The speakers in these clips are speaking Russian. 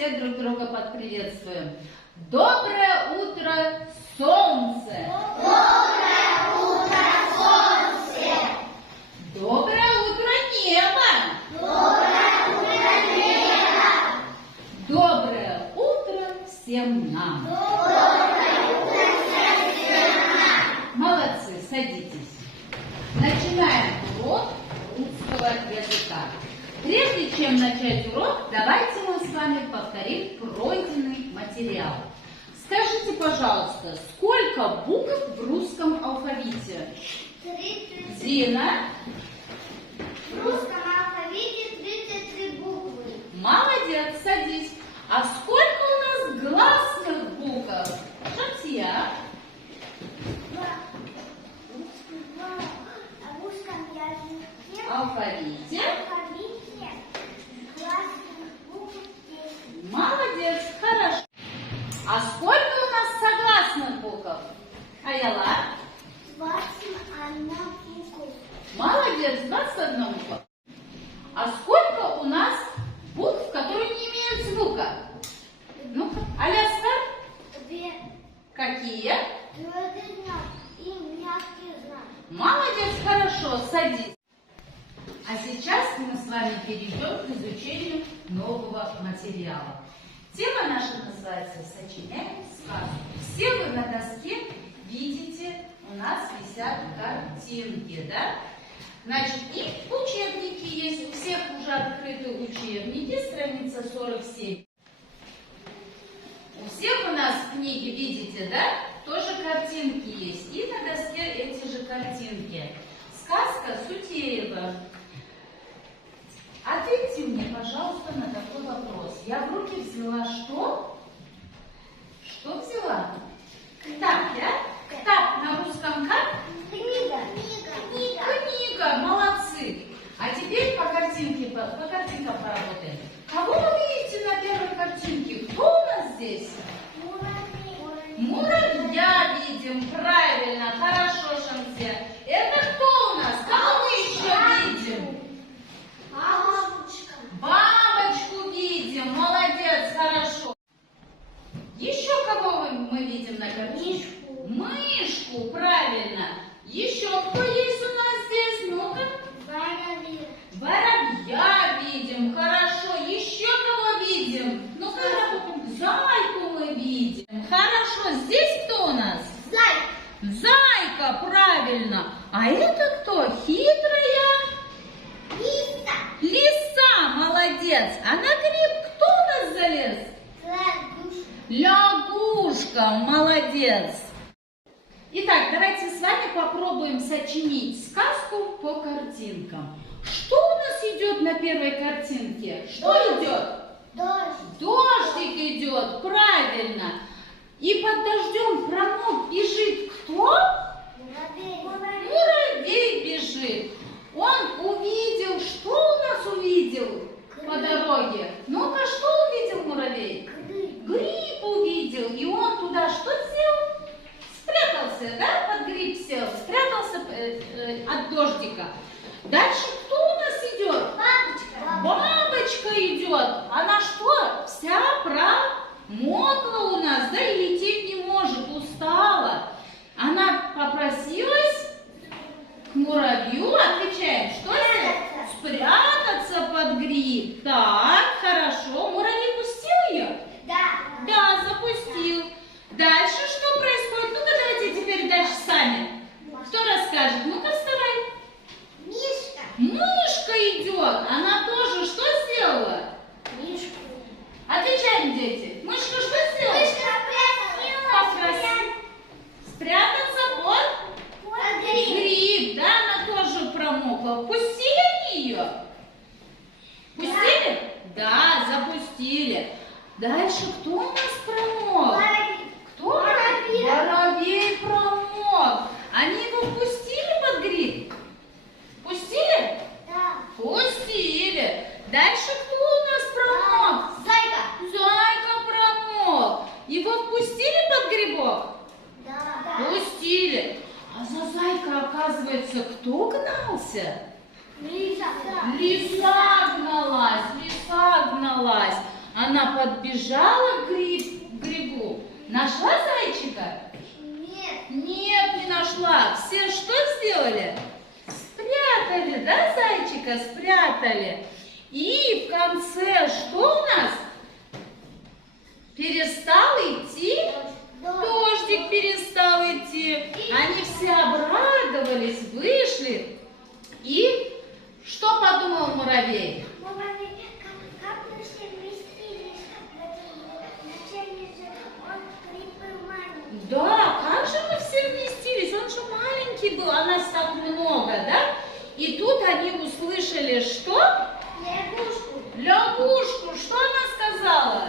все друг друга поприветствуем. Доброе утро, солнце! Доброе утро, солнце! Доброе утро, небо! Доброе утро, небо! Доброе утро всем нам! Доброе утро всем нам! Молодцы, садитесь. Начинаем урок русского языка. Прежде чем начать урок, давайте мы с вами повторим пройденный материал. Скажите, пожалуйста, сколько букв в русском алфавите? 33. Зина? В русском алфавите 33 буквы. Молодец, садись. А сколько у нас гласных букв? Шамсия? В русском языке Алфавите? гласных букв 10. Молодец, хорошо. А сколько у нас согласных букв? Аяла? 21 буква. Молодец, 21 буква. А сколько у нас букв, которые не имеют звука? Ну-ка, Алястар? 2. Какие? Твердый знак и мягкий знак. Молодец, хорошо, садись. А сейчас мы с вами перейдем к изучению нового материала. Тема наша называется «Сочиняем сказку». Все вы на доске видите, у нас висят картинки, да? Значит, и учебники есть, у всех уже открыты учебники, страница 47. У всех у нас книги, видите, да? Тоже картинки есть. И на доске эти же картинки. Сказка Сутеева. Ответьте мне, пожалуйста, на такой вопрос. Я в руки взяла что? Что взяла? Китап, да? Китап на русском как? Книга. Книга, молодцы. А теперь по картинкам поработаем. Кого вы видите на первой картинке? Кто у нас здесь? Муравья видим, правильно, хорошо, Шамсия. Это кто у нас? Кого мы еще видим? Бабочка. Бабочку видим, молодец, хорошо. Еще кого мы видим на картинке? Мишку. Мышку, правильно. Еще кто есть у нас здесь? Ну-ка. Воробей. Воробья видим, хорошо. Еще кого видим? Ну-ка, зайку мы видим. Хорошо, здесь кто у нас? Зайка. Зайка, правильно. А это кто? Хитрая? Лиса. Лиса, молодец. А на гриб кто у нас залез? Лягушка, молодец. Итак, давайте с вами попробуем сочинить сказку по картинкам. Что у нас идет на первой картинке? Что идет? Дождь. Дождик идет, правильно. И под дождем промок бежит кто? Воробей. Муравей бежит. Он увидел, что у нас увидел по дороге? Ну-ка, что увидел муравей? Гриб увидел. И он туда что сделал? Спрятался, да? Под гриб сел. Спрятался от дождика. Дальше кто у нас идет? Бабочка. Бабочка идет. Она что? Вся промокла у нас, да, и лететь не может, устала. Она попросилась к муравью, отвечаем, что сделать? Спрятаться под гриб. Так, хорошо. Муравей пустил ее? Да. Да, запустил. Дальше что происходит? Ну-ка, давайте теперь дальше сами. Кто расскажет? Ну-ка, вставай. Мишка. Мышка идет. Она тоже что сделала? Мишку. Отвечаем, дети. Мышка что сделала? Мышка Попросила спрятаться под под гриб. гриб. Да, она тоже промокла. Пустили они ее? Пустили? Да, запустили. Дальше кто у нас промок? Воробей. Кто? Воробей. Воробей промок. Они его пустили под гриб? Пустили? Да. Пустили. Дальше кто у нас промок? Зайка. Зайка промок. Его впустили под грибок? Да. Пустили. А за зайкой, оказывается, кто гнался? Лиса. Лиса гналась, лиса гналась. Она подбежала к грибу. Нашла зайчика? Нет. Нет, не нашла. Все что сделали? Спрятали, да, зайчика? Спрятали. И в конце что у нас? Перестал идти? Дождик перестал идти. Они все обрадовались, вышли. И что подумал муравей? Как мы все вместились? Вначале же он прибыл маленький. Да, как же мы все вместились? Он же маленький был, а нас так много, да? И тут они услышали что? Лягушку. Лягушку. Что она сказала?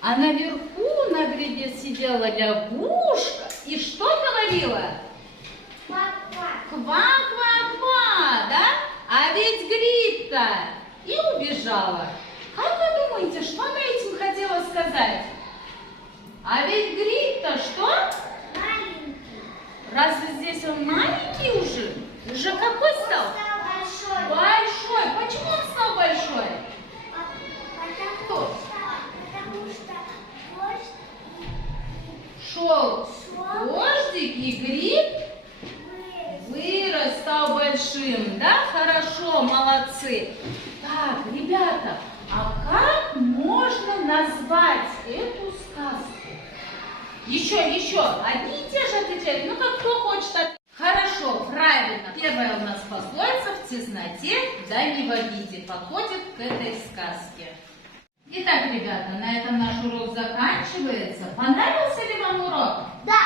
А наверху на грибе сидела лягушка. И что говорила? Квак-квак. Ква-ква-ква, да? А ведь гриб-то и убежала. Как вы думаете, что она этим хотела сказать? А ведь гриб-то что? Маленький. Разве здесь он маленький уже? Уже какой стал? Стал большой. Большой. Почему он стал большой? Потому что дождь Шел дождик, и гриб вырос, стал большим. Да? Хорошо, молодцы. Так, ребята, а как можно назвать эту сказку? Еще. Одни и те же отвечают. Ну, как кто хочет ответить. Хорошо, правильно. Первая у нас пословица: в тесноте, да не в обиде, подходит к этой сказке. Итак, ребята, на этом наш урок заканчивается. Понравился ли вам урок? Да.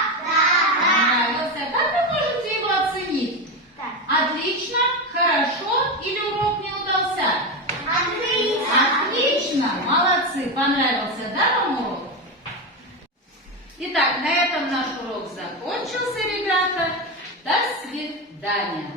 Понравился. Как вы можете его оценить? Так. Отлично, хорошо или урок не удался? Отлично. Отлично, молодцы. Понравился, да, вам урок? Итак, на этом наш урок закончился, ребята. До свидания.